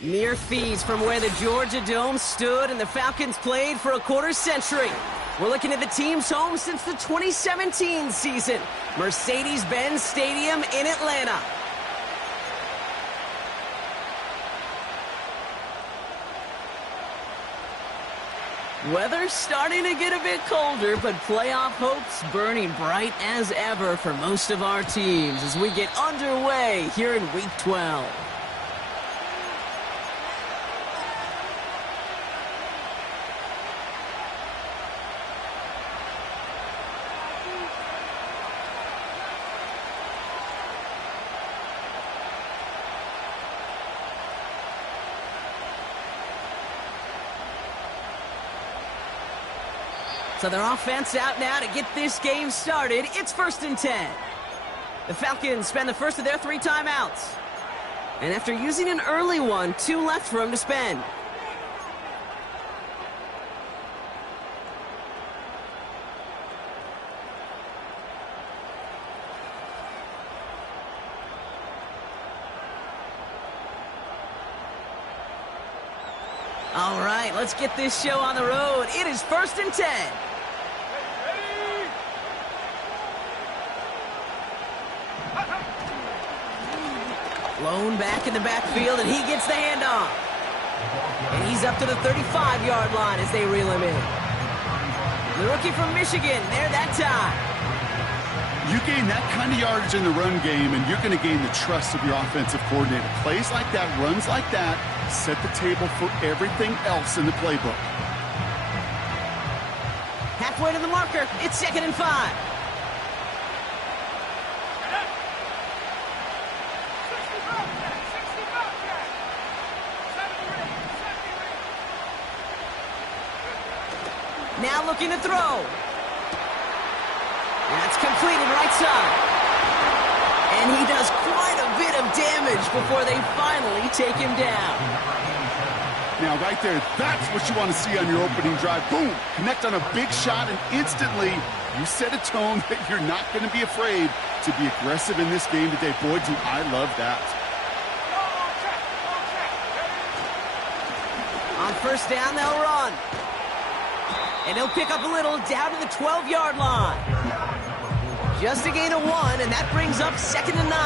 Mere feet from where the Georgia Dome stood and the Falcons played for a quarter century. We're looking at the team's home since the 2017 season, Mercedes-Benz Stadium in Atlanta. Weather's starting to get a bit colder, but playoff hopes burning bright as ever for most of our teams as we get underway here in Week 12. So their offense out now to get this game started. It's 1st and 10. The Falcons spend the first of their 3 timeouts. And after using an early one, 2 left for them to spend. All right, let's get this show on the road. It is 1st and 10. Lone back in the backfield, and he gets the handoff. And he's up to the 35-yard line as they reel him in. The rookie from Michigan, there that time. You gain that kind of yardage in the run game, and you're going to gain the trust of your offensive coordinator. Plays like that, runs like that, set the table for everything else in the playbook. Halfway to the marker, it's 2nd and 5. Now looking to throw. That's completed right side. And he does quite a bit of damage before they finally take him down. Now right there, that's what you want to see on your opening drive. Boom! Connect on a big shot, and instantly you set a tone that you're not going to be afraid to be aggressive in this game today. Boy, do I love that. On 1st down, they'll run. And he'll pick up a little down to the 12-yard line. Just a gain of 1, and that brings up 2nd and 9.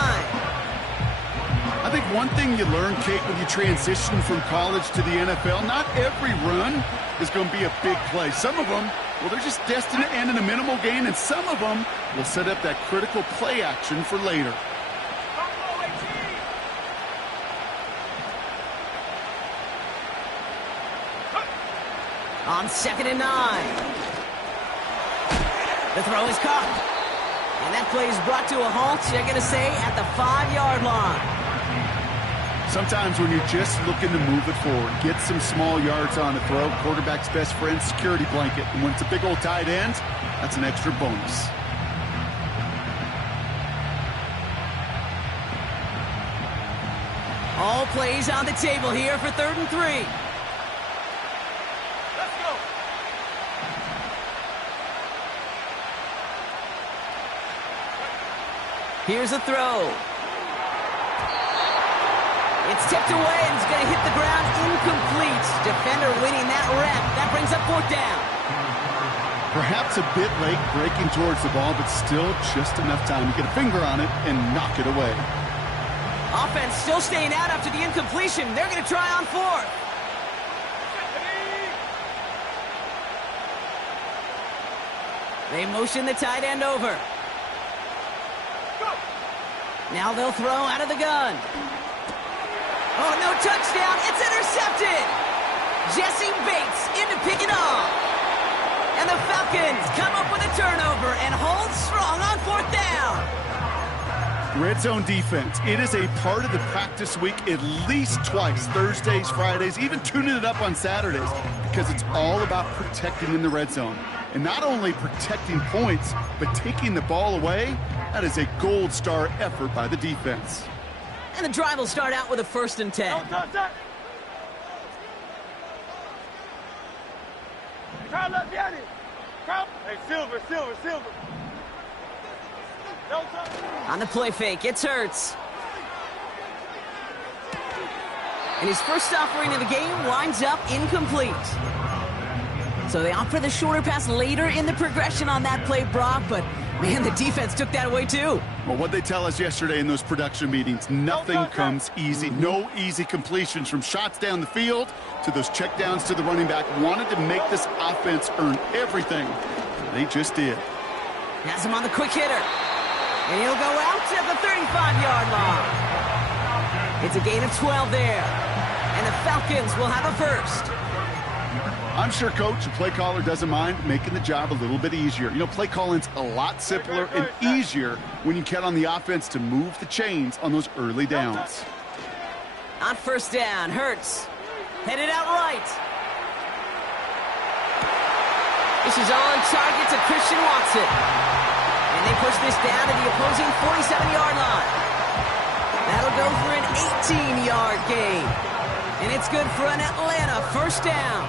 I think one thing you learn, Kate, when you transition from college to the NFL, not every run is going to be a big play. Some of them, well, they're just destined to end in a minimal gain, and some of them will set up that critical play action for later. On 2nd and 9. The throw is caught. And that play is brought to a halt, you're going to say, at the 5-yard line. Sometimes when you're just looking to move it forward, get some small yards on the throw, quarterback's best friend, security blanket. And when it's a big old tight end, that's an extra bonus. All plays on the table here for 3rd and 3. Here's a throw. It's tipped away, and it's going to hit the ground incomplete. Defender winning that rep. That brings up 4th down. Perhaps a bit late breaking towards the ball, but still just enough time to get a finger on it and knock it away. Offense still staying out after the incompletion. They're going to try on 4th. They motion the tight end over. Now they'll throw out of the gun. Oh, no touchdown. It's intercepted. Jesse Bates in to pick it off. And the Falcons come up with a turnover and hold strong on 4th down. Red zone defense. It is a part of the practice week at least twice. Thursdays, Fridays, even tuning it up on Saturdays. Because it's all about protecting in the red zone. And not only protecting points, but taking the ball away. That is a gold star effort by the defense. And the drive will start out with a 1st and 10. Hey, Silver. On the play fake, it's Hurts. And his first offering of the game winds up incomplete. So they opt for the shorter pass later in the progression on that play, Brock, but man, the defense took that away too. Well, what they tell us yesterday in those production meetings, nothing comes easy. No easy completions from shots down the field to those checkdowns to the running back. Wanted to make this offense earn everything. They just did. Has him on the quick hitter. And he'll go out at the 35-yard line. It's a gain of 12 there. And the Falcons will have a first. I'm sure, Coach, the play caller doesn't mind making the job a little bit easier. You know, play calling's a lot simpler and easier when you count on the offense to move the chains on those early downs. On first down, Hurts headed out right. This is on target to Christian Watson. And they push this down to the opposing 47-yard line. That'll go for an 18-yard gain. And it's good for an Atlanta first down.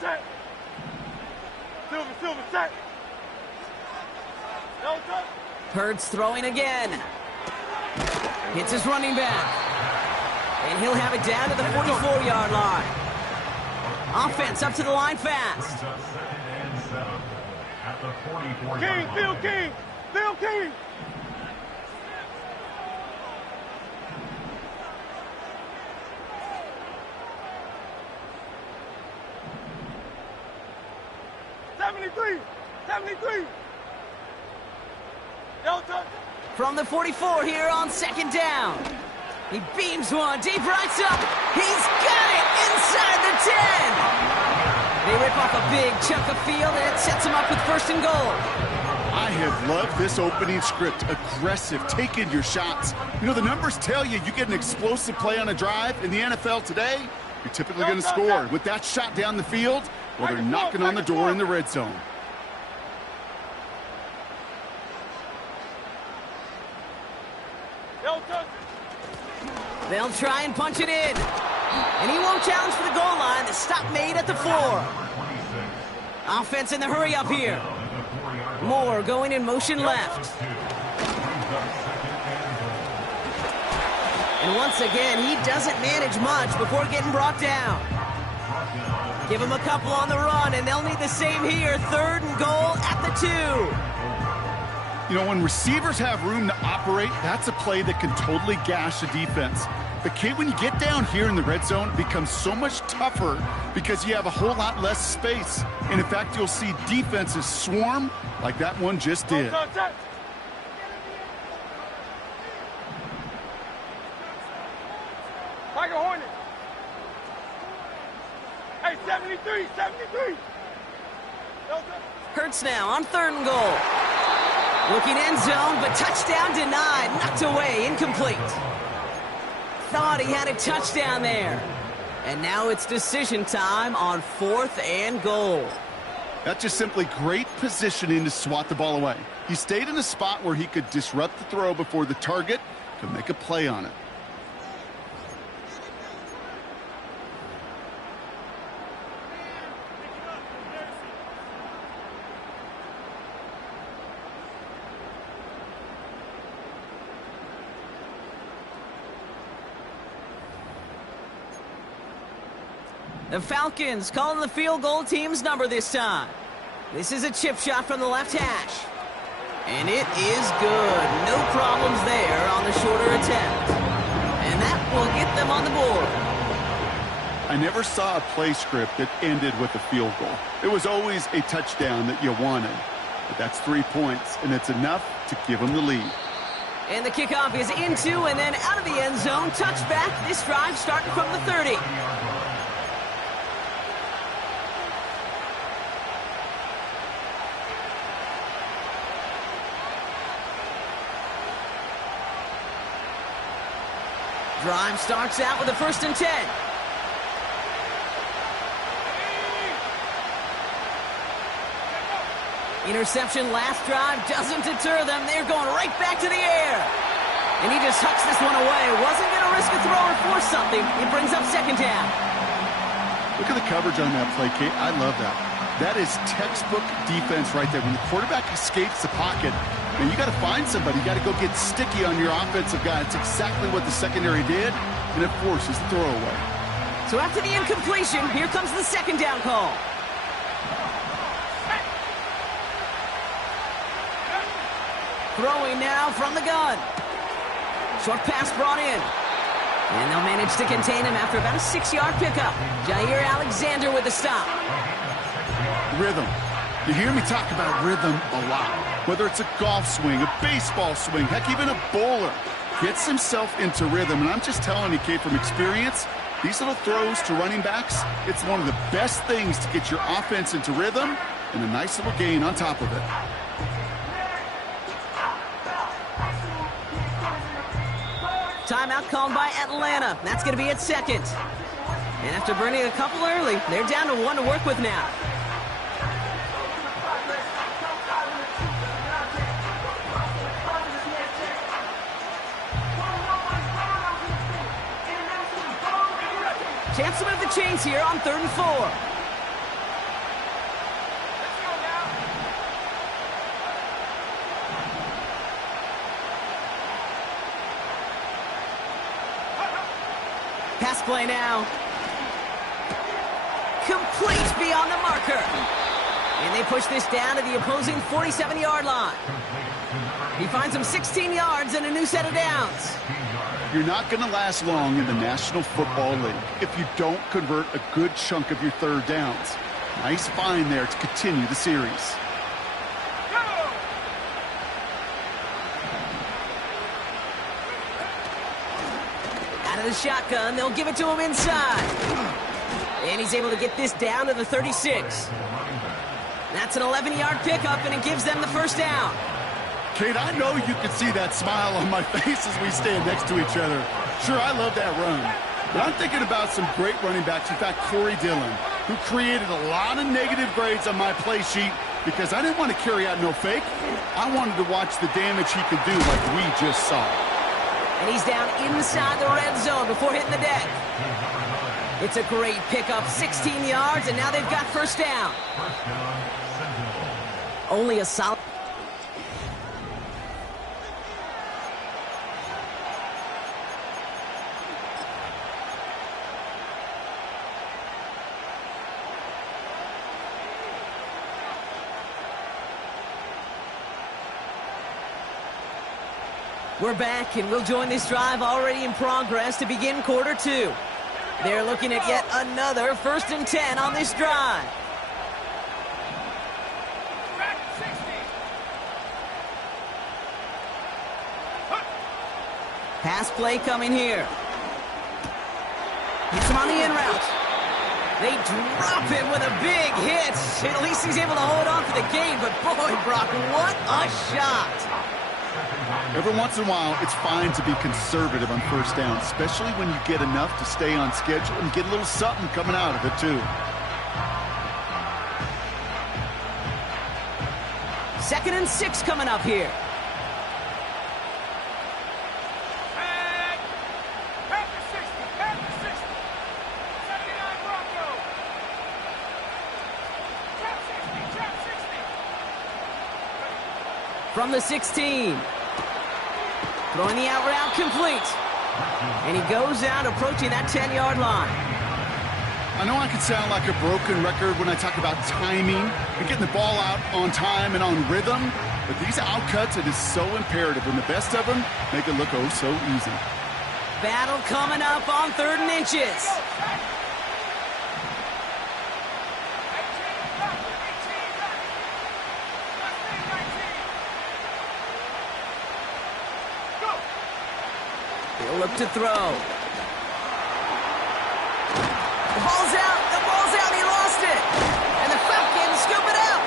Set. Silver, set. No touch. Hurts throwing again. Hits his running back. And he'll have it down to the 44-yard line. Offense up to the line fast. King, Phil King, Phil King. From the 44 here on second down. He beams one deep right up. He's got it inside the 10. They rip off a big chunk of field, and it sets him up with first and goal. I have loved this opening script. Aggressive, taking your shots. You know, the numbers tell you get an explosive play on a drive. In the NFL today, you're typically going to score. With that shot down the field, well, they're knocking on the door in the red zone. They'll try and punch it in. And he won't challenge for the goal line. The stop made at the 4. Offense in the hurry up here. Moore going in motion left. And once again, he doesn't manage much before getting brought down. Give him a couple on the run, and they'll need the same here. Third and goal at the 2. You know, when receivers have room to operate, that's a play that can totally gash the defense. But, Kate, when you get down here in the red zone, it becomes so much tougher because you have a whole lot less space. And, in fact, you'll see defenses swarm like that one just did. Tiger Hornet. Hey, 73. Hurts now on third and goal. Looking end zone, but touchdown denied. Knocked away, incomplete. Thought he had a touchdown there. And now it's decision time on fourth and goal. That's just simply great positioning to swat the ball away. He stayed in a spot where he could disrupt the throw before the target could make a play on it. The Falcons calling the field goal team's number this time. This is a chip shot from the left hash. And it is good. No problems there on the shorter attempt. And that will get them on the board. I never saw a play script that ended with a field goal. It was always a touchdown that you wanted. But that's 3 points, and it's enough to give them the lead. And the kickoff is into and then out of the end zone. Touchback. This drive starting from the 30. Drive starts out with a 1st and 10. Interception last drive doesn't deter them. They're going right back to the air. And he just hucks this one away. Wasn't going to risk a throw or force something. It brings up second down. Look at the coverage on that play, Kate. I love that. That is textbook defense right there. When the quarterback escapes the pocket, and you got to find somebody. You got to go get sticky on your offensive guy. It's exactly what the secondary did, and it forces the throwaway. So after the incompletion, here comes the second down call. Throwing now from the gun. Short pass brought in. And they'll manage to contain him after about a 6-yard pickup. Jair Alexander with the stop. Rhythm. You hear me talk about rhythm a lot. Whether it's a golf swing, a baseball swing, heck, even a bowler gets himself into rhythm. And I'm just telling you, Kate, from experience, these little throws to running backs, it's one of the best things to get your offense into rhythm and a nice little gain on top of it. Timeout called by Atlanta. That's going to be at second. And after burning a couple early, they're down to 1 to work with now. Chance to move the chains here on 3rd and 4. Pass play now. Complete beyond the marker. And they push this down to the opposing 47-yard line. He finds him 16 yards and a new set of downs. You're not going to last long in the National Football League if you don't convert a good chunk of your third downs. Nice find there to continue the series. The shotgun, they'll give it to him inside. And he's able to get this down to the 36. That's an 11-yard pickup, and it gives them the first down. Kate, I know you can see that smile on my face as we stand next to each other. Sure, I love that run. But I'm thinking about some great running backs. In fact, Corey Dillon, who created a lot of negative grades on my play sheet because I didn't want to carry out no fake. I wanted to watch the damage he could do like we just saw. And he's down inside the red zone before hitting the deck. It's a great pickup, 16 yards, and now they've got first down. Only a solid... We're back, and we'll join this drive already in progress to begin quarter 2. They're looking at yet another 1st and 10 on this drive. Pass play coming here. Hits him on the in route. They drop him with a big hit. At least he's able to hold on for the game, but boy, Brock, what a shot. Every once in a while, it's fine to be conservative on first down, especially when you get enough to stay on schedule and get a little something coming out of it, too. 2nd and 6 coming up here. From the 16. Throwing the out route complete. And he goes out approaching that 10-yard line. I know I can sound like a broken record when I talk about timing and getting the ball out on time and on rhythm, but these outcuts, it is so imperative, and the best of them make it look oh so easy. Battle coming up on 3rd and inches. He'll look to throw. The ball's out, he lost it. And the Falcons scoop it up.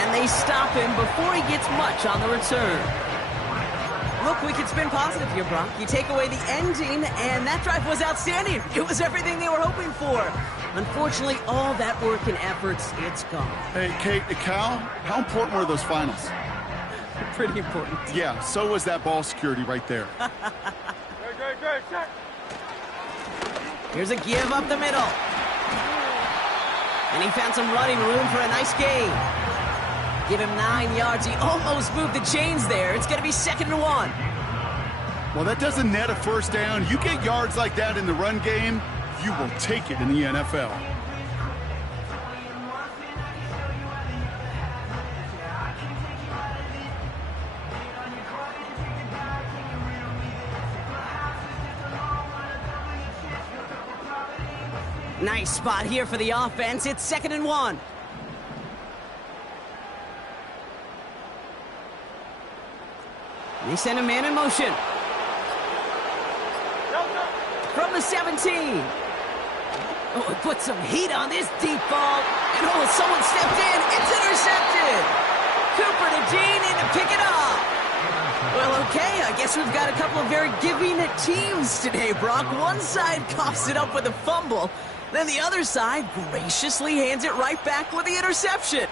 And they stop him before he gets much on the return. Look, we can spin positive here, Brock. You take away the ending, and that drive was outstanding. It was everything they were hoping for. Unfortunately, all that work and efforts, it's gone. Hey, Kate, Cal, how important were those finals? Pretty important. Yeah, so was that ball security right there. Great, set. Here's a give up the middle. And he found some running room for a nice gain. Give him 9 yards. He almost moved the chains there. It's going to be 2nd and 1. Well, that doesn't net a first down. You get yards like that in the run game, you will take it in the NFL. Nice spot here for the offense. It's 2nd and 1. They send a man in motion. From the 17. Oh, it put some heat on this deep ball. And oh, someone stepped in. It's intercepted. Cooper to Dean in to pick it up. Well, okay, I guess we've got a couple of very giving teams today, Brock. One side coughs it up with a fumble. Then the other side graciously hands it right back with the interception.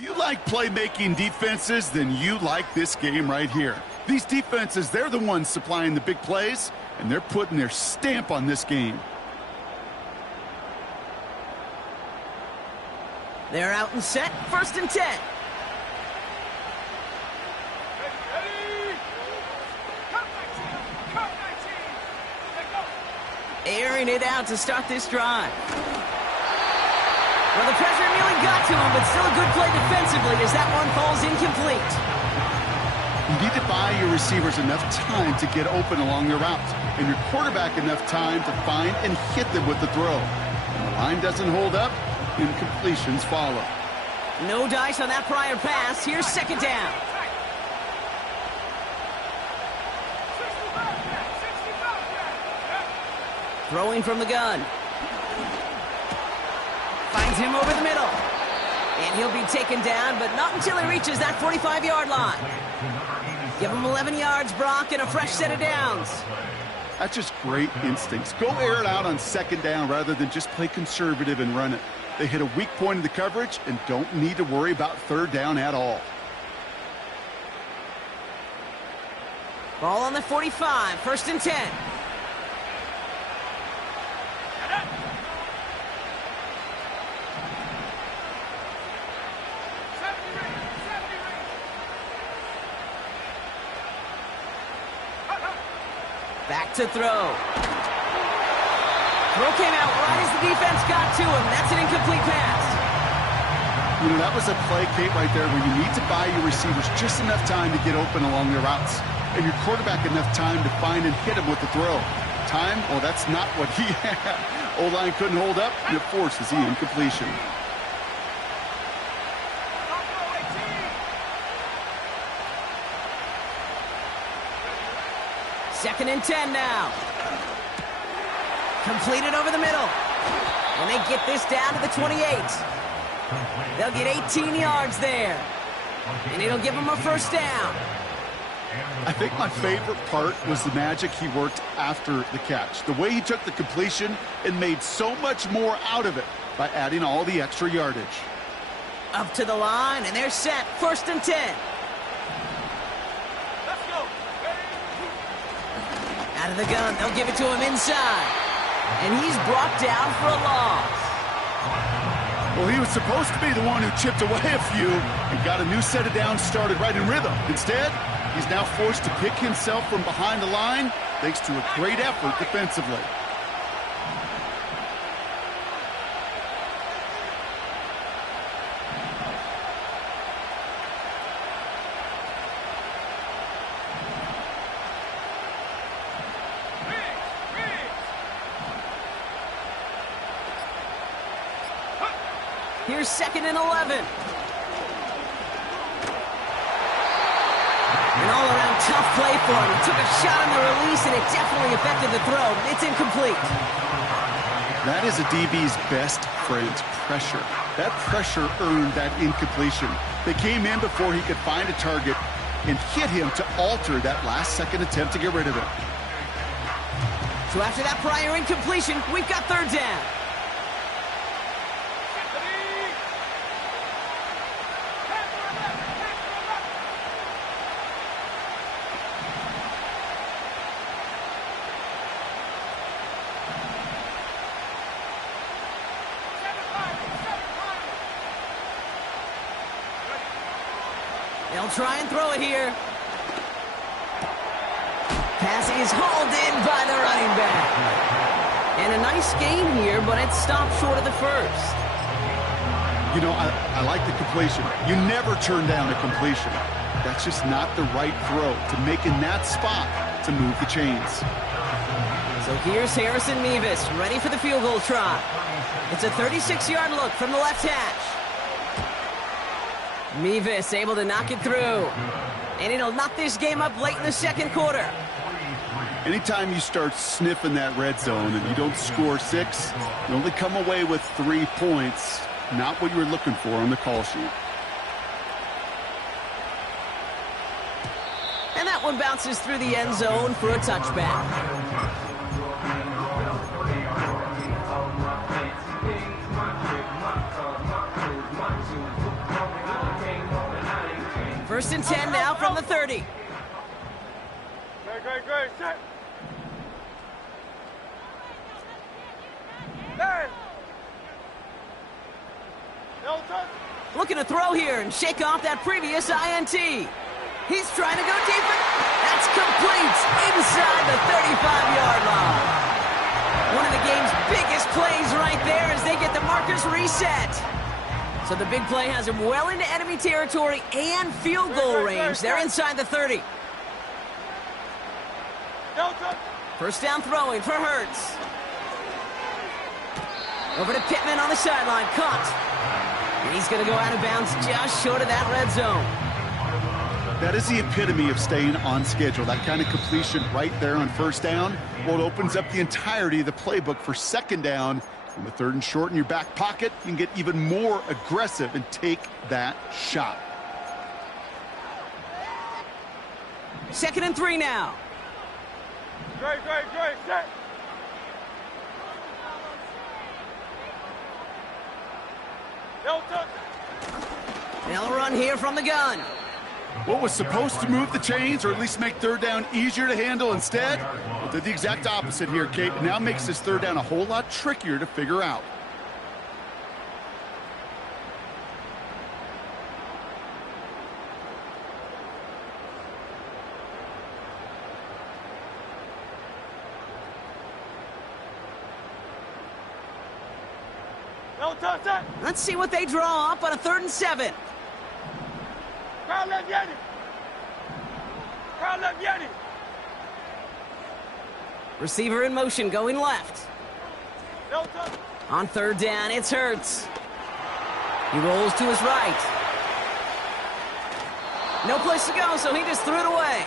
If you like playmaking defenses, then you like this game right here. These defenses, they're the ones supplying the big plays, and they're putting their stamp on this game. They're out and set. 1st and 10. Airing it out to start this drive. Well, the pressure nearly got to him, but still a good play defensively as that one falls incomplete. You need to buy your receivers enough time to get open along their routes, and your quarterback enough time to find and hit them with the throw. When the line doesn't hold up, incompletions follow. No dice on that prior pass. Here's 2nd down. Throwing from the gun. Finds him over the middle. And he'll be taken down, but not until he reaches that 45-yard line. Give him 11 yards, Brock, and a fresh set of downs. That's just great instincts. Go air it out on 2nd down rather than just play conservative and run it. They hit a weak point in the coverage and don't need to worry about 3rd down at all. Ball on the 45, 1st and 10. Back to throw. Throw came out right as the defense got to him. That's an incomplete pass. You know, that was a play, Kate, right there where you need to buy your receivers just enough time to get open along their routes, and your quarterback enough time to find and hit him with the throw. Time? Well, that's not what he had. O-line couldn't hold up, and it forces the incompletion. Second and 10 now. Completed over the middle. And they get this down to the 28. They'll get 18 yards there. And it'll give them a 1st down. I think my favorite part was the magic he worked after the catch. The way he took the completion and made so much more out of it by adding all the extra yardage. Up to the line, and they're set. 1st and 10. Out of the gun, they'll give it to him inside. And he's brought down for a loss. Well, he was supposed to be the one who chipped away a few and got a new set of downs started right in rhythm. Instead, he's now forced to pick himself from behind the line thanks to a great effort defensively. Here's 2nd and 11. An all-around tough play for him. He took a shot on the release, and it definitely affected the throw. It's incomplete. That is a DB's best friend, pressure. That pressure earned that incompletion. They came in before he could find a target and hit him to alter that last-second attempt to get rid of it. So after that prior incompletion, we've got third down. They'll try and throw it here. Pass is hauled in by the running back. And a nice gain here, but it stopped short of the first. You know, I like the completion. You never turn down a completion. That's just not the right throw to make in that spot to move the chains. So here's Harrison Mevis, ready for the field goal try. It's a 36-yard look from the left hash. Mevis able to knock it through. And it'll knock this game up late in the second quarter. Anytime you start sniffing that red zone and you don't score 6, you only come away with 3 points. Not what you were looking for on the call sheet. And that one bounces through the end zone for a touchback. First and 10 now from the 30. Great, set. Hey. Looking to throw here and shake off that previous INT. He's trying to go deeper. That's complete inside the 35-yard line. One of the game's biggest plays right there as they get the markers reset. So the big play has him well into enemy territory and field goal range. They're inside the 30. First down throwing for Hurts. Over to Pittman on the sideline. Caught. And he's going to go out of bounds just short of that red zone. That is the epitome of staying on schedule. That kind of completion right there on first down. Well, it opens up the entirety of the playbook for second down. On the third and short in your back pocket, you can get even more aggressive and take that shot. Second and 3 now. Great, set. They'll run here from the gun. What was supposed to move the chains or at least make third down easier to handle instead? Well, did the exact opposite here, Kate. It now makes this third down a whole lot trickier to figure out. Let's see what they draw up on a 3rd and 7. Crowd left Yeti. Receiver in motion going left. On 3rd down, it's Hurts. He rolls to his right. No place to go, so he just threw it away.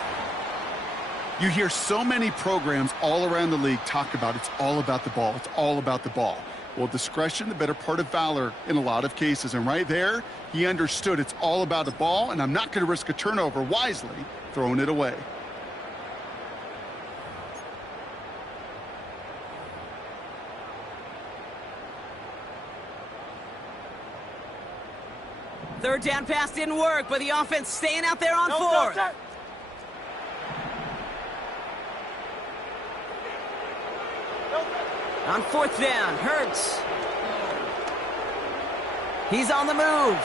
You hear so many programs all around the league talk about it's all about the ball. It's all about the ball. Well, discretion, the better part of valor in a lot of cases. And right there, he understood it's all about the ball, and I'm not going to risk a turnover wisely, throwing it away. Third down pass didn't work, but the offense staying out there on 4th. On 4th down, Hurts. He's on the move.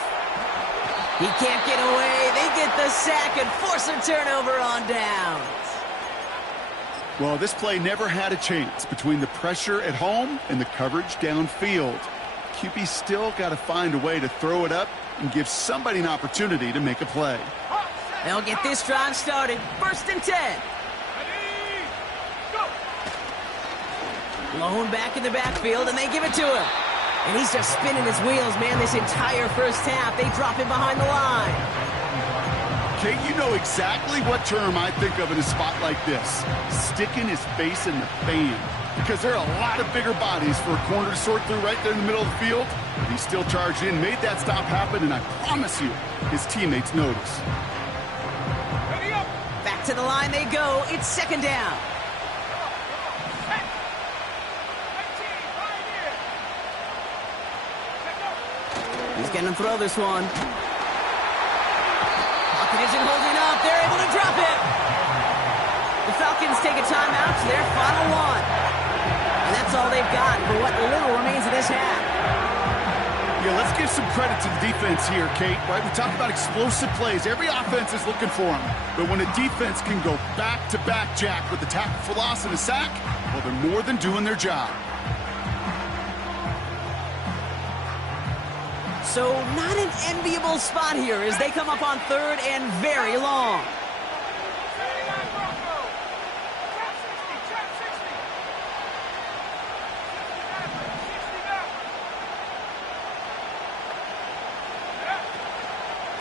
He can't get away. They get the sack and force a turnover on downs. Well, this play never had a chance between the pressure at home and the coverage downfield. QB still got to find a way to throw it up and give somebody an opportunity to make a play. They'll get this drive started. 1st and 10. Blown back in the backfield, and they give it to him. And he's just spinning his wheels, man, this entire first half. They drop him behind the line. Kate, you know exactly what term I think of in a spot like this. Sticking his face in the fan. because there are a lot of bigger bodies for a corner to sort through right there in the middle of the field. But he still charged in, made that stop happen, and I promise you, his teammates notice. Back to the line they go. It's second down. He's going to throw this one. Pocket isn't holding up. They're able to drop it. The Falcons take a timeout to their final one. And that's all they've got for what little remains of this half. Yeah, let's give some credit to the defense here, Kate. Right? We talk about explosive plays. Every offense is looking for them. But when a defense can go back-to-back, Jack, with a tackle for loss and a sack, well, they're more than doing their job. So not an enviable spot here as they come up on third and very long.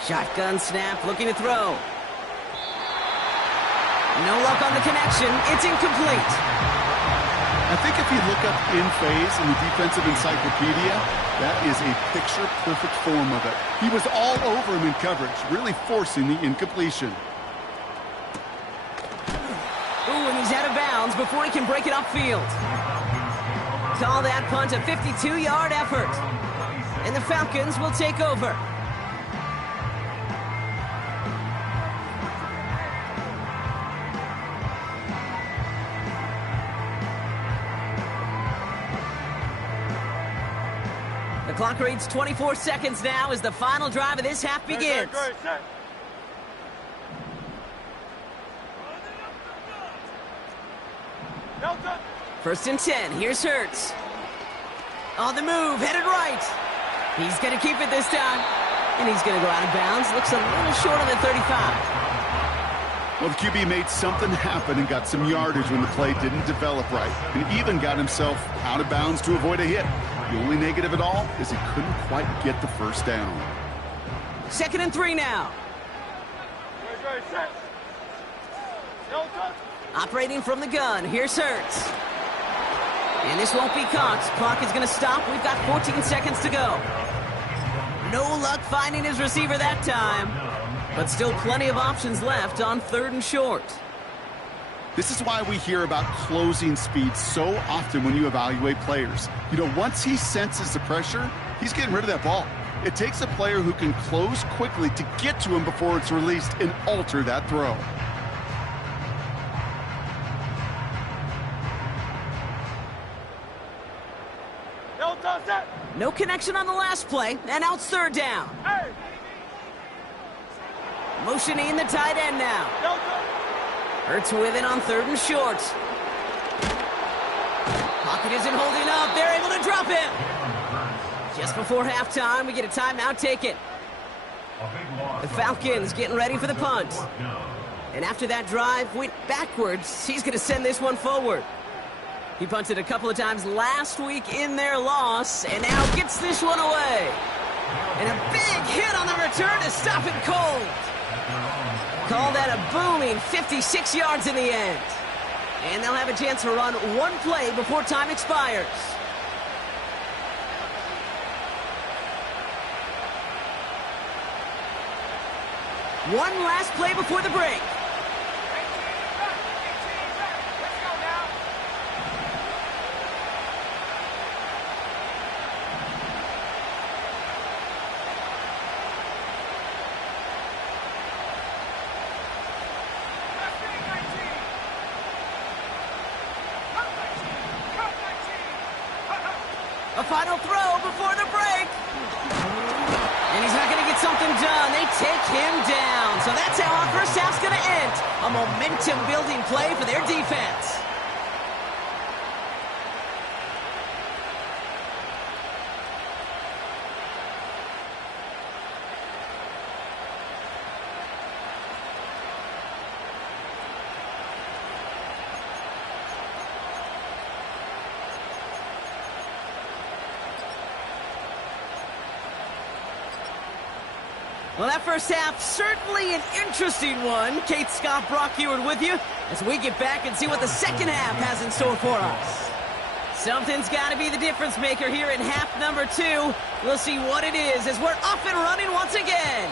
Shotgun snap, looking to throw. No luck on the connection. It's incomplete. I think if you look up in phase in the defensive encyclopedia, that is a picture-perfect form of it. He was all over him in coverage, really forcing the incompletion. Ooh, and he's out of bounds before he can break it upfield. Call that punt a 52-yard effort. And the Falcons will take over. The clock reads 24 seconds now as the final drive of this half begins. First and 10. Here's Hurts. On the move, headed right. He's going to keep it this time. And he's going to go out of bounds. Looks a little short on the 35. Well, the QB made something happen and got some yardage when the play didn't develop right. And even got himself out of bounds to avoid a hit. The only negative at all is he couldn't quite get the first down. Second and 3 now. Operating from the gun. Here's Hurts. And this won't be caught. Clock is going to stop. We've got 14 seconds to go. No luck finding his receiver that time. But still plenty of options left on third and short. This is why we hear about closing speed so often when you evaluate players. You know, once he senses the pressure, he's getting rid of that ball. It takes a player who can close quickly to get to him before it's released and alter that throw. No connection on the last play, and now it's third down. Hey. Motioning the tight end now. Hurts with it on third and short. Pocket isn't holding up. They're able to drop him. Just before halftime, we get a timeout taken. The Falcons getting ready for the punt. And after that drive went backwards, he's going to send this one forward. He punted a couple of times last week in their loss, and now gets this one away. And a big hit on the return to stop it cold. Call that a booming 56 yards in the end. And they'll have a chance to run one play before time expires. One last play before the break. A final throw before the break. And he's not going to get something done. They take him down. So that's how our first half's going to end. A momentum-building play for their defense. Well, that first half, certainly an interesting one. Kate, Scott, Brock Ewart with you as we get back and see what the second half has in store for us. Something's got to be the difference maker here in half number 2. We'll see what it is as we're off and running once again.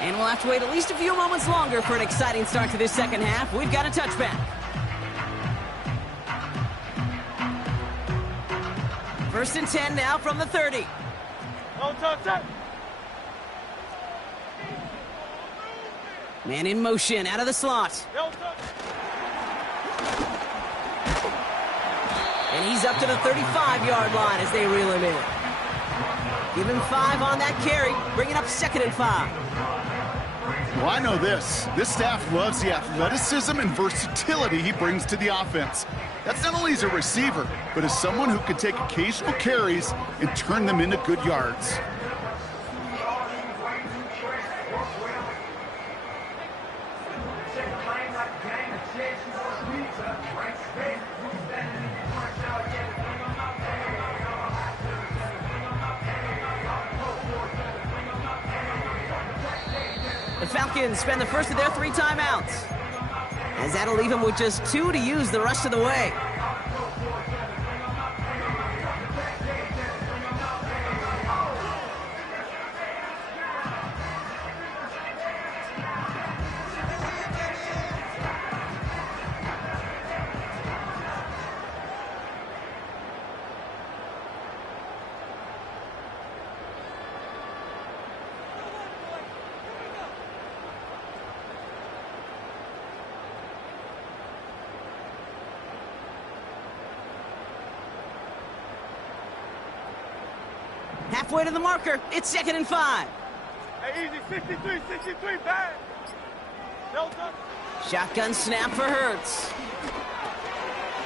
And we'll have to wait at least a few moments longer for an exciting start to this second half. We've got a touchback. First and 10 now from the 30. No touch. Man in motion out of the slot. No touch. And he's up to the 35-yard line as they reel him in. Give him 5 on that carry, bringing up 2nd and 5. Well, I know this. This staff loves the athleticism and versatility he brings to the offense. That's not only as a receiver, but as someone who can take occasional carries and turn them into good yards. The Falcons spend the first of their 3 timeouts, as that'll leave them with just 2 to use the rest of the way. Halfway to the marker, it's 2nd and 5. Hey, easy, 63, bang. No touch. Shotgun snap for Hurts.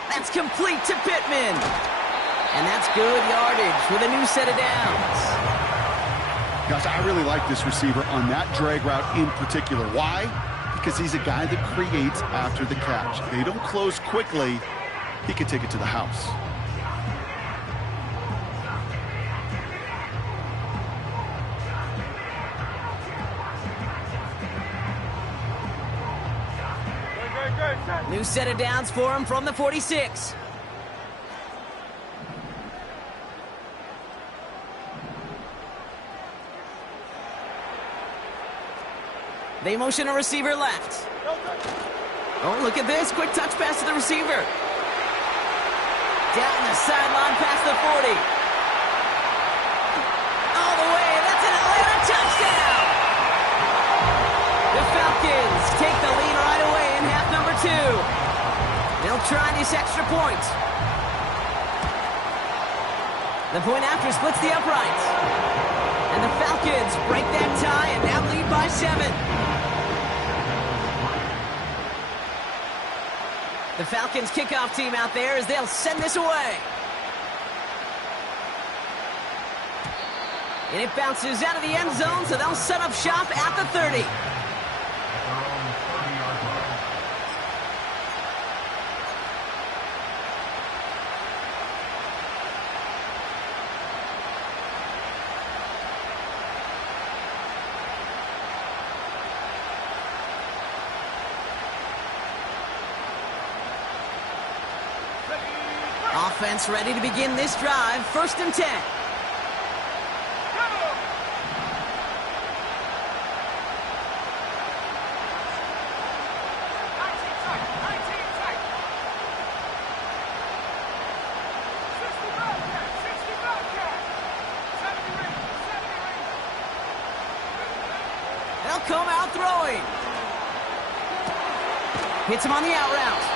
That's complete to Pittman. And that's good yardage with a new set of downs. Gosh, I really like this receiver on that drag route in particular. Why? Because he's a guy that creates after the catch. If they don't close quickly, he can take it to the house. New set of downs for him from the 46. They motion a receiver left. Oh, look at this. Quick touch pass to the receiver. Down the sideline past the 40. All the way. That's an Atlanta touchdown. The Falcons take the lead right away in half number 2. They'll try this extra point. The point after splits the uprights. And the Falcons break that tie and now lead by 7. The Falcons kickoff team out there as they'll send this away. And it bounces out of the end zone, so they'll set up shop at the 30. Offense ready to begin this drive. 1st and 10. They'll come out throwing. Hits him on the out route.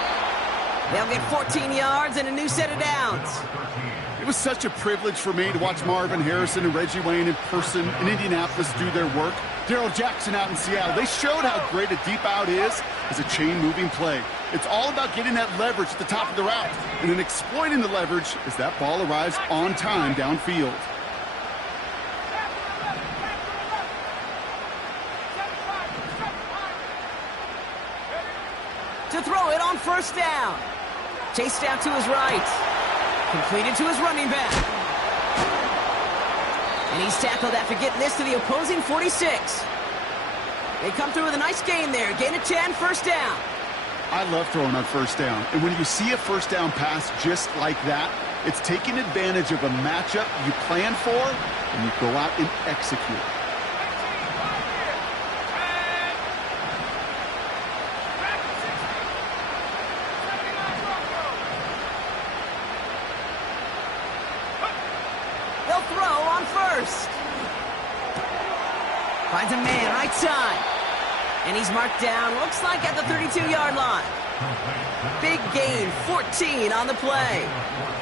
They'll get 14 yards and a new set of downs. It was such a privilege for me to watch Marvin Harrison and Reggie Wayne in person in Indianapolis do their work. Darrell Jackson out in Seattle. They showed how great a deep out is as a chain-moving play. It's all about getting that leverage at the top of the route and then exploiting the leverage as that ball arrives on time downfield. To throw it on 1st down. Chased out to his right. Completed to his running back. And he's tackled after getting this to the opposing 46. They come through with a nice gain there. Gain of 10, 1st down. I love throwing on 1st down. And when you see a 1st down pass just like that, It's taking advantage of a matchup you plan for, and you go out and execute. They'll throw on first. Finds a man right side. And he's marked down, looks like at the 32-yard line. Big gain, 14 on the play.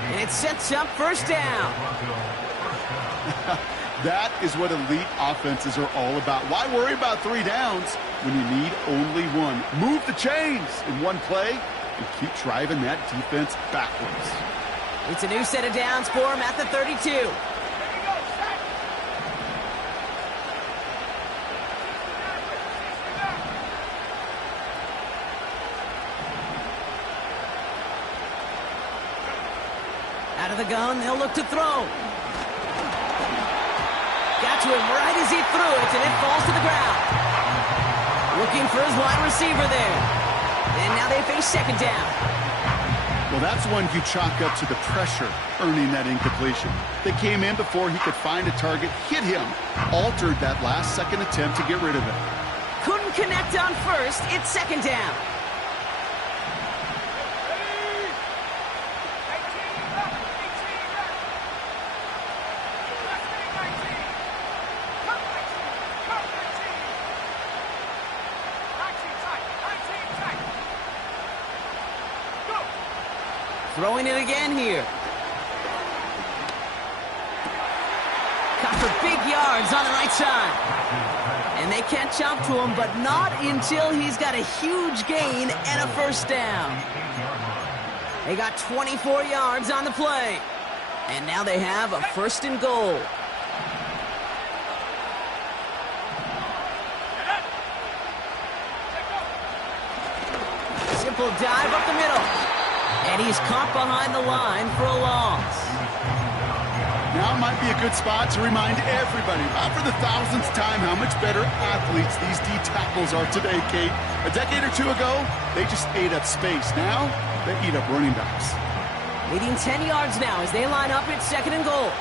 And it sets up first down. That is what elite offenses are all about. Why worry about 3 downs when you need only one? Move the chains in one play and keep driving that defense backwards. It's a new set of downs for him at the 32. Out of the gun, they'll look to throw. Got to him right as he threw it, and it falls to the ground. Looking for his wide receiver there. And now they face second down. Well, that's one you chalk up to the pressure earning that incompletion. They came in before he could find a target, hit him, altered that last-second attempt to get rid of it. Couldn't connect on first. It's second down. Throwing it again here. Caught for big yards on the right side. And they catch up to him, but not until he's got a huge gain and a first down. They got 24 yards on the play. And now they have a first and goal. Simple dive up the middle. And he's caught behind the line for a loss. Now might be a good spot to remind everybody, about for the thousandth time, how much better athletes these D tackles are today, Kate. A decade or two ago, they just ate up space. Now, they eat up running backs. Leading 10 yards now as they line up at second and goal.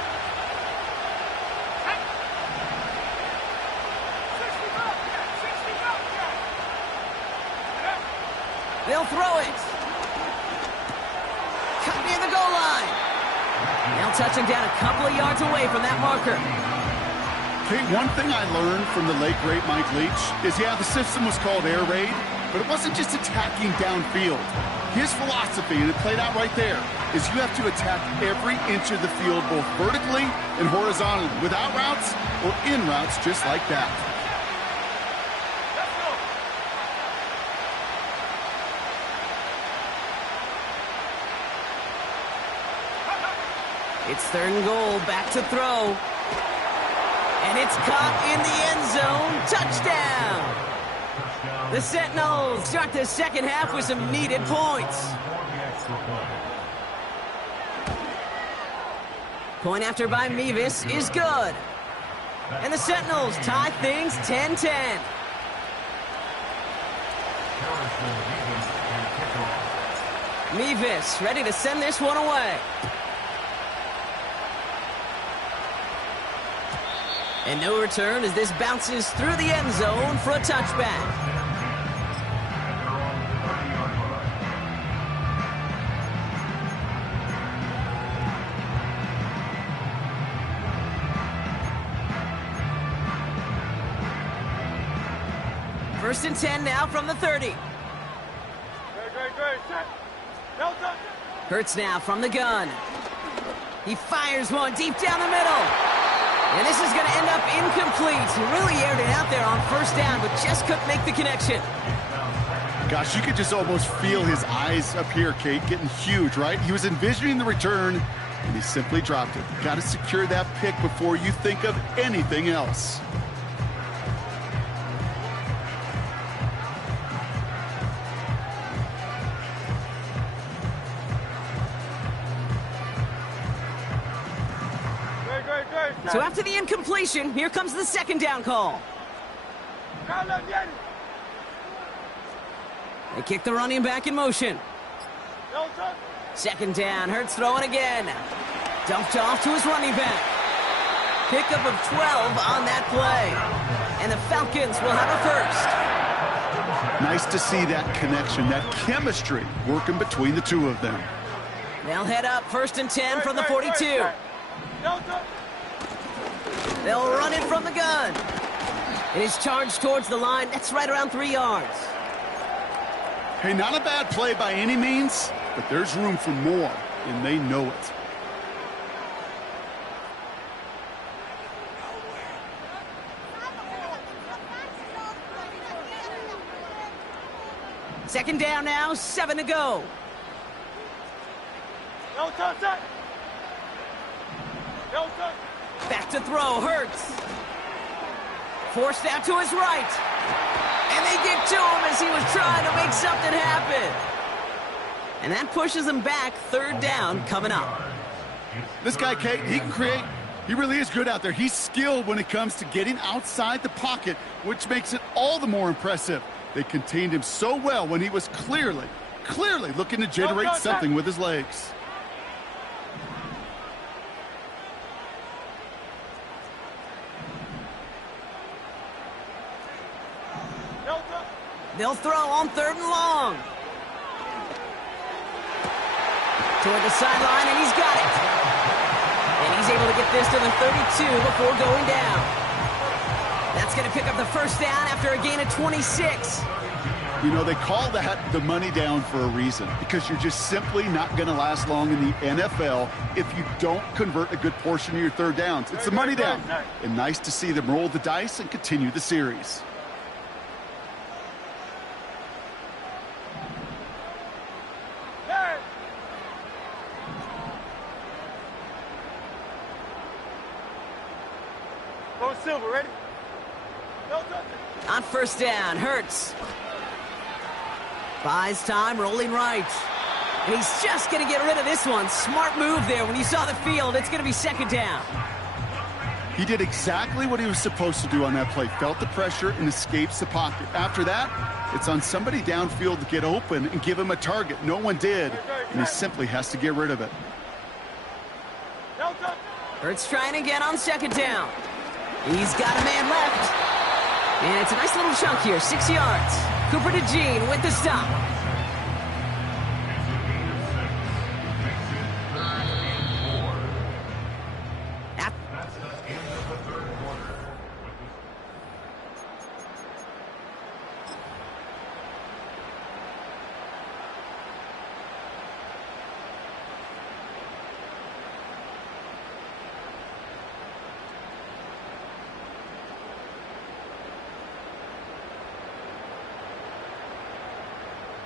They'll throw it. Cut near the goal line. Now touching down a couple of yards away from that marker. Kate, one thing I learned from the late, great Mike Leach is, yeah, the system was called air raid, but it wasn't just attacking downfield. His philosophy, and it played out right there, is you have to attack every inch of the field, both vertically and horizontally, without routes or in routes, just like that. It's third and goal, back to throw. And it's caught in the end zone. Touchdown! The Sentinels start the second half with some needed points. Point after by Mevis is good. And the Sentinels tie things 10-10. Mevis ready to send this one away. And no return as this bounces through the end zone for a touchback. First and 10 now from the 30. Great, set. No touch. Hurts now from the gun. He fires one deep down the middle. And this is going to end up incomplete. He really aired it out there on first down, but just couldn't make the connection. Gosh, you could just almost feel his eyes up here, Kate, getting huge, right? He was envisioning the return, and he simply dropped it. Got to secure that pick before you think of anything else. So after the incompletion, here comes the second down call. They kick the running back in motion. Second down, Hurts throwing again. Dumped off to his running back. Pickup of 12 on that play. And the Falcons will have a first. Nice to see that connection, that chemistry working between the two of them. They'll head up 1st and 10 from the 42. They'll run it from the gun. It is charged towards the line. That's right around 3 yards. Hey, not a bad play by any means, but there's room for more, and they know it. Second down now, 7 to go. No touch that. No touch. Back to throw, Hurts. Forced out to his right. And they get to him as he was trying to make something happen. And that pushes him back. 3rd down coming up. This guy, Kate, he can create. He really is good out there. He's skilled when it comes to getting outside the pocket, which makes it all the more impressive. They contained him so well when he was clearly looking to generate something with his legs. They'll throw on 3rd and long. Toward the sideline, and he's got it. And he's able to get this to the 32 before going down. That's going to pick up the 1st down after a gain of 26. You know, they call that the money down for a reason, because you're just simply not going to last long in the NFL if you don't convert a good portion of your 3rd downs. It's the money down. And nice to see them roll the dice and continue the series. Silver, ready? On 1st down, Hurts. Buys time, rolling right. And he's just going to get rid of this one. Smart move there. When you saw the field, it's going to be 2nd down. He did exactly what he was supposed to do on that play. Felt the pressure and escapes the pocket. After that, it's on somebody downfield to get open and give him a target. No one did, and he simply has to get rid of it. Hurts trying again on 2nd down. He's got a man left. And it's a nice little chunk here, 6 yards. Cooper to Jean with the stop.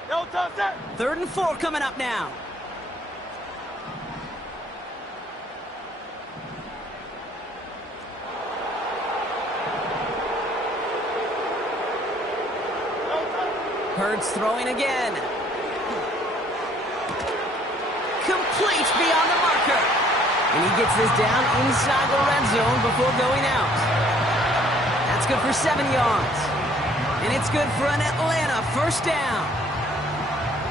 No touch that. 3rd and 4 coming up now. Hurts throwing again. Complete beyond the marker. And he gets this down inside the red zone before going out. That's good for 7 yards. And it's good for an Atlanta 1st down.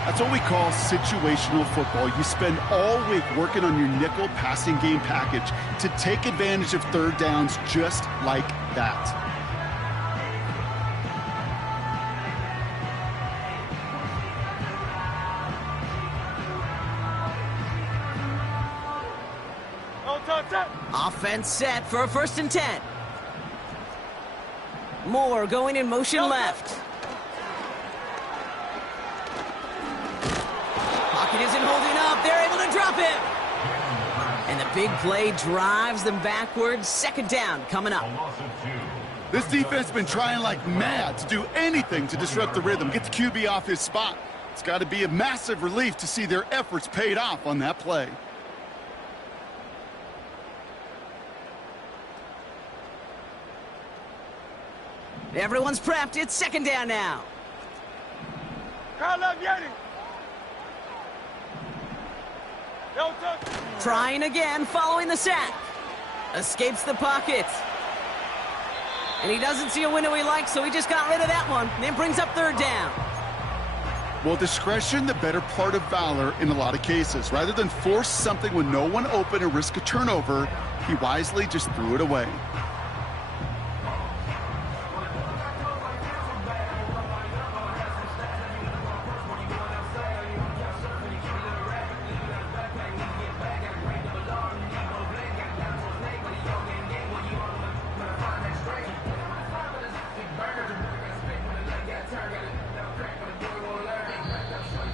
That's what we call situational football. You spend all week working on your nickel passing game package to take advantage of 3rd downs just like that. Offense set for a 1st and 10. Moore going in motion left. Pocket isn't holding up. They're able to drop him. And the big play drives them backwards. 2nd down coming up. This defense has been trying like mad to do anything to disrupt the rhythm, get the QB off his spot. It's got to be a massive relief to see their efforts paid off on that play. Everyone's prepped. It's 2nd down now. Trying again following the sack. Escapes the pocket. And he doesn't see a window he likes, so he just got rid of that one. And then brings up 3rd down. Well, discretion, the better part of valor in a lot of cases. Rather than force something when no one open and risk a turnover, he wisely just threw it away.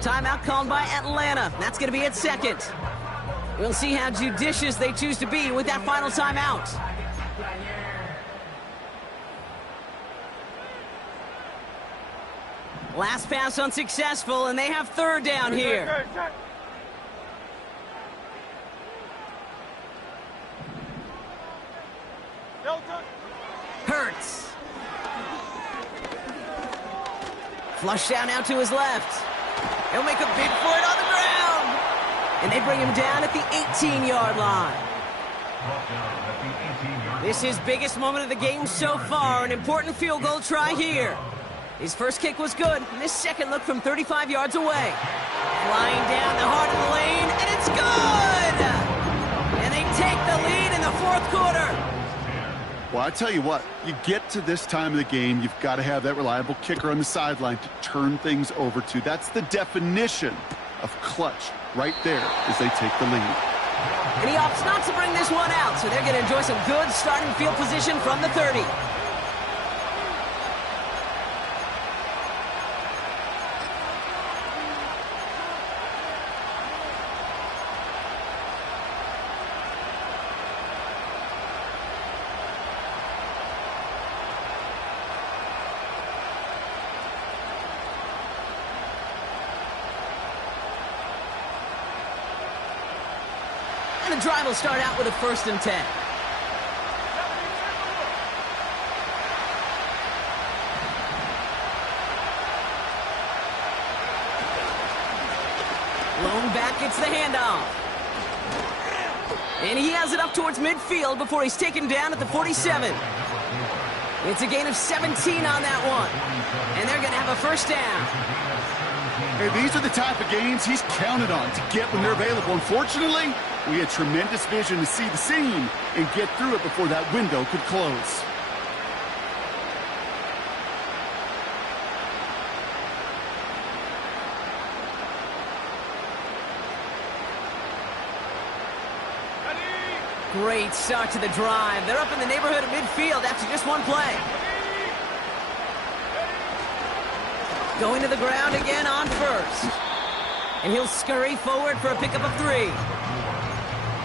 Timeout called by Atlanta. That's going to be its second. We'll see how judicious they choose to be with that final timeout. Last pass unsuccessful, and they have third down here. Hurts. Flush down out to his left. He'll make a bid for it on the ground. And they bring him down at the 18-yard line. This is his biggest moment of the game so far. An important field goal try here. His first kick was good. And this second look from 35 yards away. Flying down the heart of the lane, and it's good! And they take the lead in the fourth quarter. Well, I tell you what, you get to this time of the game, you've got to have that reliable kicker on the sideline to turn things over to. That's the definition of clutch right there as they take the lead. And he opts not to bring this one out, so they're going to enjoy some good starting field position from the 30. The drive will start out with a 1st and 10. Lone back gets the handoff. And he has it up towards midfield before he's taken down at the 47. It's a gain of 17 on that one. And they're going to have a first down. Hey, these are the type of games he's counted on to get when they're available. Unfortunately, we had tremendous vision to see the seam and get through it before that window could close. Great start to the drive. They're up in the neighborhood of midfield after just one play. Going to the ground again on first. And he'll scurry forward for a pickup of 3.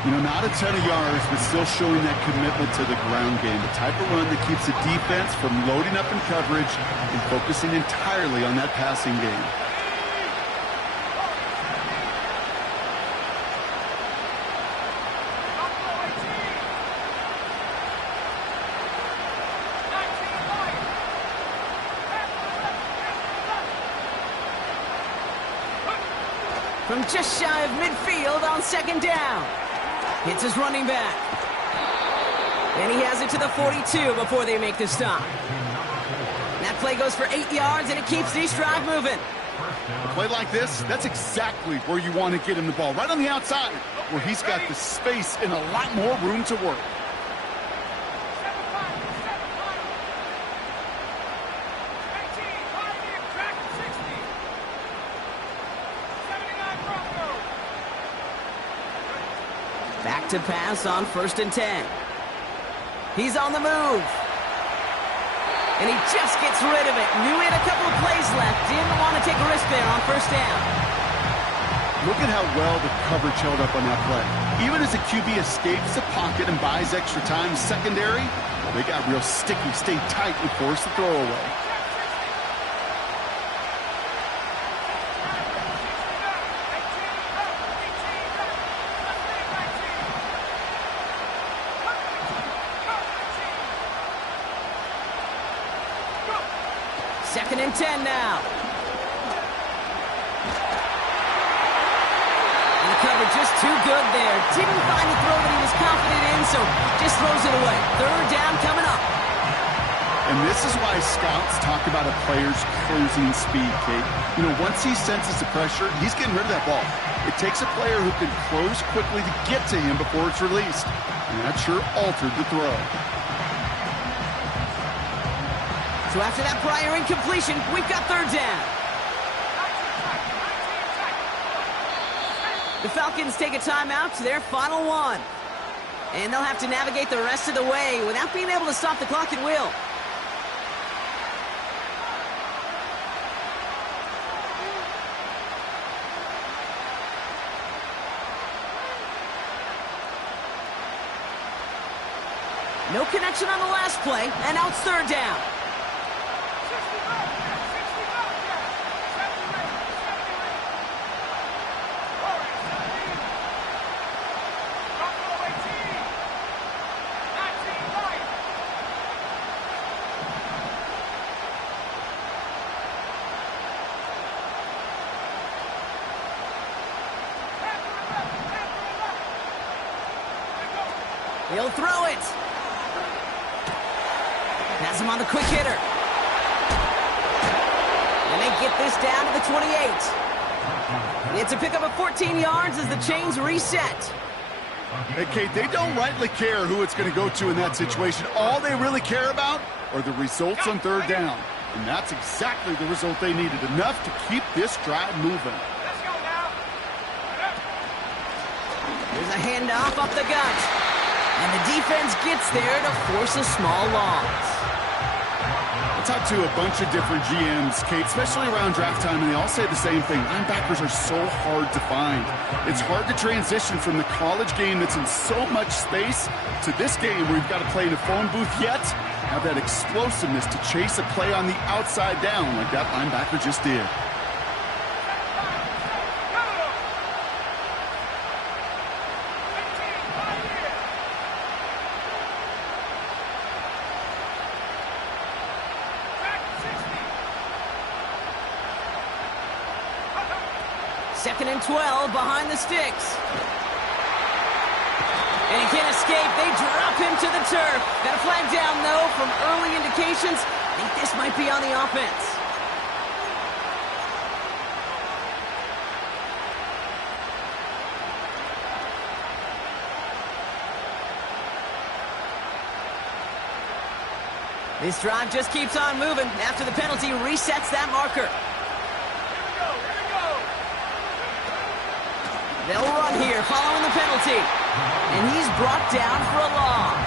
You know, not a ton of yards, but still showing that commitment to the ground game. The type of run that keeps the defense from loading up in coverage and focusing entirely on that passing game. From just shy of midfield on 2nd down. Hits his running back. And he has it to the 42 before they make the stop. That play goes for 8 yards, and it keeps this drive moving. A play like this, that's exactly where you want to get him the ball. Right on the outside, where he's got the space and a lot more room to work. Back to pass on 1st and 10. He's on the move. And he just gets rid of it. Knew he had a couple of plays left. Didn't want to take a risk there on 1st down. Look at how well the coverage held up on that play. Even as the QB escapes the pocket and buys extra time secondary, well, they got real sticky, stayed tight, and forced the throw away. Second and 10 now. And the coverage just too good there. Didn't find the throw that he was confident in, so just throws it away. 3rd down coming up. And this is why scouts talk about a player's closing speed, Kate. You know, once he senses the pressure, he's getting rid of that ball. It takes a player who can close quickly to get to him before it's released. And that sure altered the throw. So after that prior incompletion, we've got third down. The Falcons take a timeout to their final one. And they'll have to navigate the rest of the way without being able to stop the clock at will. No connection on the last play, and now it's third down. He'll throw it. Pass him on the quick hitter. And they get this down to the 28. It's a pickup of 14 yards as the chains reset. Hey, Kate, they don't rightly care who it's going to go to in that situation. All they really care about are the results on third down. And that's exactly the result they needed. Enough to keep this drive moving. There's a handoff up the gut. And the defense gets there to force a small loss. I talked to a bunch of different GMs, Kate, especially around draft time, and they all say the same thing. Linebackers are so hard to find. It's hard to transition from the college game that's in so much space to this game where you've got to play in a phone booth, yet have that explosiveness to chase a play on the outside down like that linebacker just did. Second and 12 behind the sticks. And he can't escape. They drop him to the turf. Got a flag down, though, from early indications. I think this might be on the offense. This drive just keeps on moving. After the penalty, resets that marker. They'll run here following the penalty. And he's brought down for a loss.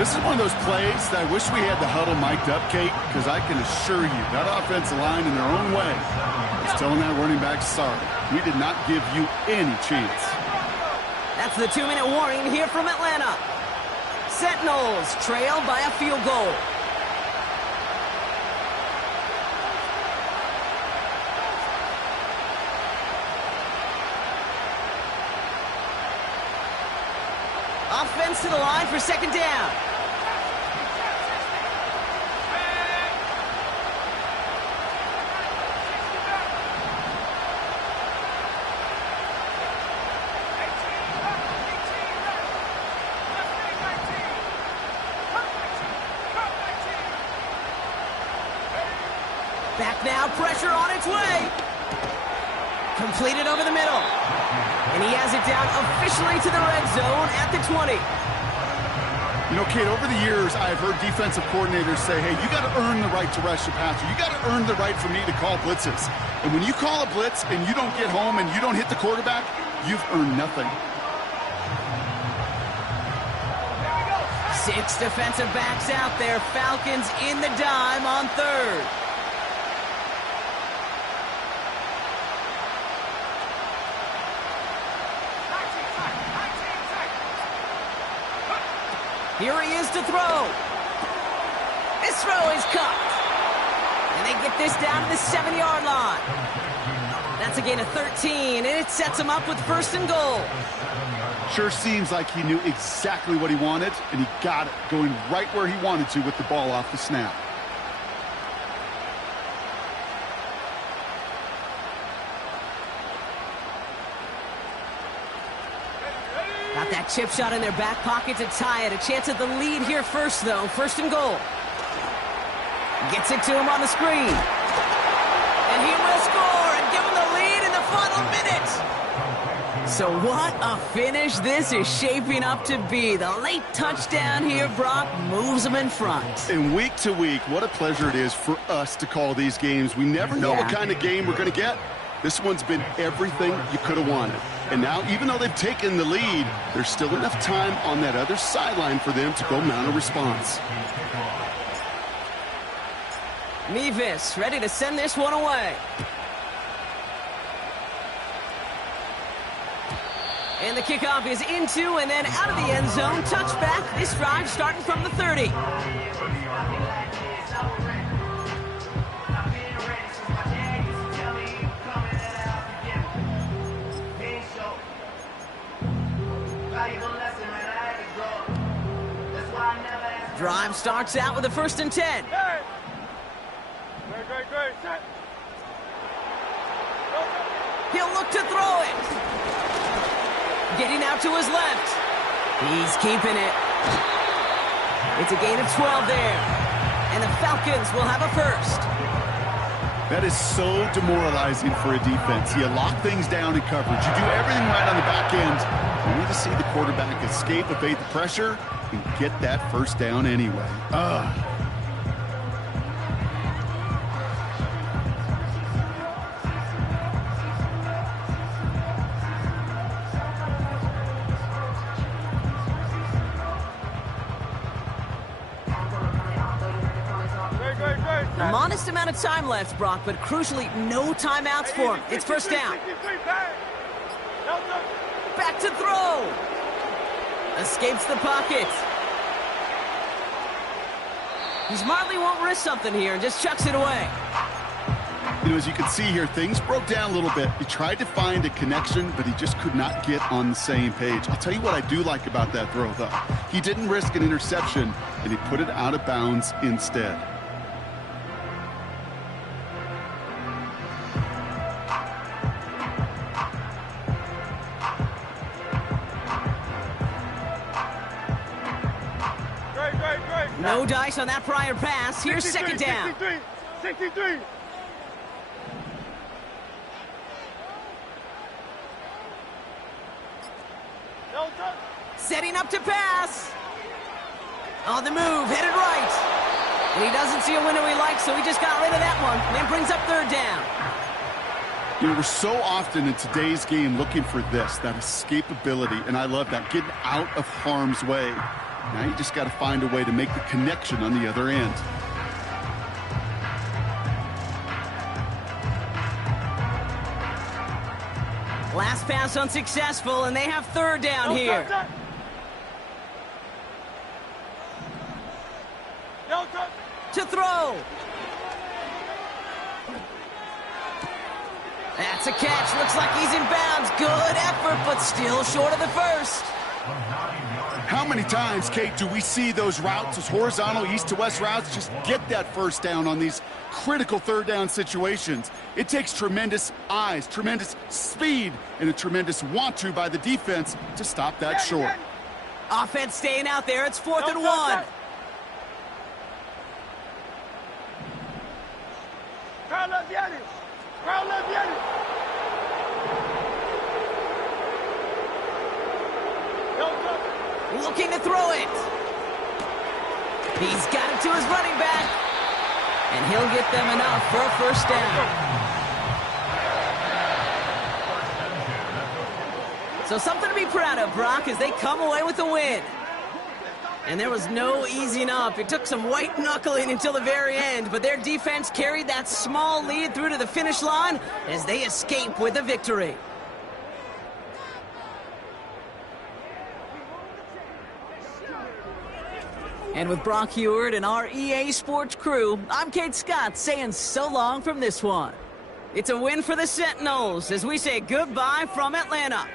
This is one of those plays that I wish we had the huddle mic'd up, Kate, because I can assure you that offensive line in their own way is telling that running back, sorry, we did not give you any chance. That's the 2-minute warning here from Atlanta. Sentinels trail by a field goal. Offense to the line for second down. Back now, pressure on its way. Completed over the middle. And he has it down officially to the red zone at the 20. You know, Kate, over the years, I've heard defensive coordinators say, hey, you got to earn the right to rush the passer. You got to earn the right for me to call blitzes. And when you call a blitz and you don't get home and you don't hit the quarterback, you've earned nothing. 6 defensive backs out there. Falcons in the dime on third. Here he is to throw. This throw is caught. And they get this down to the 7-yard line. That's a gain of 13, and it sets him up with first and goal. Sure seems like he knew exactly what he wanted, and he got it, going right where he wanted to with the ball off the snap. Got that chip shot in their back pocket to tie it. A chance at the lead here first, though. First and goal. Gets it to him on the screen. And he will score and give him the lead in the final minute. So what a finish this is shaping up to be. The late touchdown here, Brock, moves them in front. And week to week, what a pleasure it is for us to call these games. We never know what kind of game we're going to get. This one's been everything you could have wanted. And now, even though they've taken the lead, there's still enough time on that other sideline for them to go mount a response. Mevis ready to send this one away. And the kickoff is into and then out of the end zone. Touchback. This drive starting from the 30. Drive starts out with a 1st and 10. Hey! Great. Set. He'll look to throw it. Getting out to his left. He's keeping it. It's a gain of 12 there. And the Falcons will have a first. That is so demoralizing for a defense. You lock things down in coverage. You do everything right on the back end. You need to see the quarterback escape, evade the pressure, and get that first down anyway. A modest amount of time left, Brock, but crucially, no timeouts for him. It's first down. Back to throw. Escapes the pocket. He smartly won't risk something here and just chucks it away. You know, as you can see here, things broke down a little bit. He tried to find a connection, but he just could not get on the same page. I'll tell you what I do like about that throw, though. He didn't risk an interception, and he put it out of bounds instead. No dice on that prior pass. Here's 2nd down. 63. Setting up to pass. On the move, headed right. And he doesn't see a window he likes, so he just got rid of that one. And then brings up 3rd down. You know, we're so often in today's game looking for this, that escapability, and I love that, getting out of harm's way. Now you just got to find a way to make the connection on the other end. Last pass unsuccessful, and they have 3rd down here. To throw. That's a catch. Looks like he's in bounds. Good effort, but still short of the first. How many times, Kate, do we see those routes, those horizontal east-to-west routes, just get that first down on these critical 3rd down situations? It takes tremendous eyes, tremendous speed, and a tremendous want-to by the defense to stop that short. Offense staying out there. It's 4th and 1. Looking to throw it. He's got it to his running back. And he'll get them enough for a first down. So something to be proud of, Brock, as they come away with a win. And there was no easing up. It took some white knuckling until the very end, but their defense carried that small lead through to the finish line as they escape with a victory. And with Brock Heward and our EA Sports crew, I'm Kate Scott saying so long from this one. It's a win for the Sentinels as we say goodbye from Atlanta.